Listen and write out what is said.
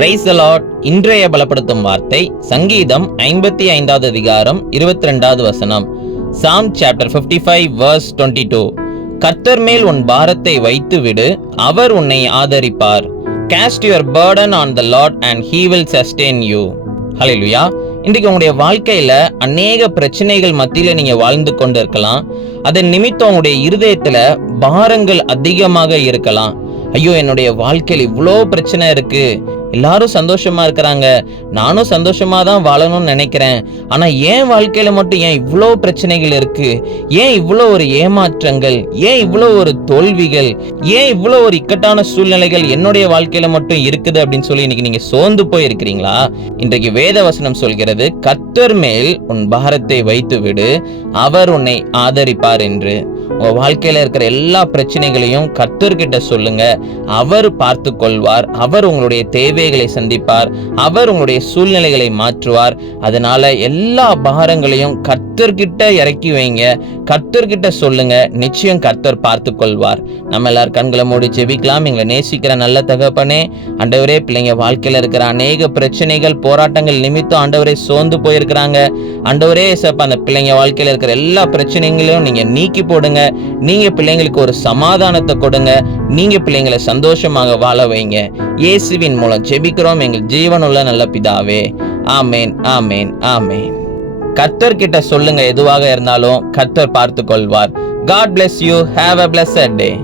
Praise the Lord. இன்றைய பலப்படுத்தும் வார்த்தை சங்கீதம் 55வது அதிகாரம் 22வது வசனம். Psalm chapter 55 verse 22. கர்த்தர் மேல் உன் பாரத்தை வைத்து விடு, அவர் உன்னை ஆதரிப்பார். Cast your burden on the Lord and he will sustain you. ஹல்லேலூயா. இன்றைக்கு உங்களுடைய வாழ்க்கையில அநேக பிரச்சனைகள் மத்தியில நீங்க வாழ்ந்து கொண்டு இருக்கலாம். அதன் நிமித்தம் உங்களுடைய இருதயத்துல பாரங்கள் அதிகமாக இருக்கலாம். ஐயோ, என்னுடைய வாழ்க்கையில் இவ்வளோ பிரச்சனை இருக்கு, எல்லாரும் சந்தோஷமா இருக்கிறாங்க, நானும் சந்தோஷமா தான் வாழணும்னு நினைக்கிறேன், ஆனா ஏன் வாழ்க்கையில மட்டும் ஏன் இவ்வளோ பிரச்சனைகள் இருக்கு, ஏன் இவ்வளோ ஒரு ஏமாற்றங்கள், ஏன் இவ்வளோ ஒரு தோல்விகள், ஏன் இவ்வளோ ஒரு இக்கட்டான சூழ்நிலைகள் என்னுடைய வாழ்க்கையில மட்டும் இருக்குது அப்படின்னு சொல்லி இன்னைக்கு நீங்க சோர்ந்து போய் இருக்கிறீங்களா? இன்றைக்கு வேத வசனம் சொல்கிறது, கர்த்தர் மேல் உன் பாரத்தை வைத்து விடு, அவர் உன்னை ஆதரிப்பார் என்று. உங்க வாழ்க்கையில இருக்கிற எல்லா பிரச்சனைகளையும் கர்த்தர்கிட்ட சொல்லுங்க. அவர் பார்த்து கொள்வார். அவர் உங்களுடைய தேவைகளை சந்திப்பார். அவர் உங்களுடைய சூழ்நிலைகளை மாற்றுவார். அதனால எல்லா பாரங்களையும் கர்த்தர்கிட்ட இறக்கி வைங்க. கர்த்தர்கிட்ட சொல்லுங்க. நிச்சயம் கர்த்தர் பார்த்து கொள்வார். நம்ம எல்லாரும் கண்களை மூடி ஜெபிக்கலாம். எங்களை நேசிக்கிற நல்ல தகப்பனே, ஆண்டவரே, பிள்ளைங்க வாழ்க்கையில இருக்கிற அநேக பிரச்சனைகள், போராட்டங்கள் நிமித்தம் ஆண்டவரே சோர்ந்து போயிருக்கிறாங்க. ஆண்டவரே ஏசப்பா, அந்த பிள்ளைங்க வாழ்க்கையில இருக்கிற எல்லா பிரச்சனைகளையும் நீங்க நீக்கி போடுங்க. நீங்க பிள்ளைங்களுக்கு ஒரு சமாதானத்தை கொடுங்க. நீங்க பிள்ளைங்களை சந்தோஷமாக வாழ வைங்க. இயேசுவின் மூலம் ஜெபிக்கிறோம் எங்கள் ஜீவனுள்ள நல்ல பிதாவே. ஆமேன், ஆமேன், ஆமேன். கர்த்தர் கிட்ட சொல்லுங்க. எதுவாக இருந்தாலும் கர்த்தர் பார்த்து கொள்வார். God bless you. Have a blessed day.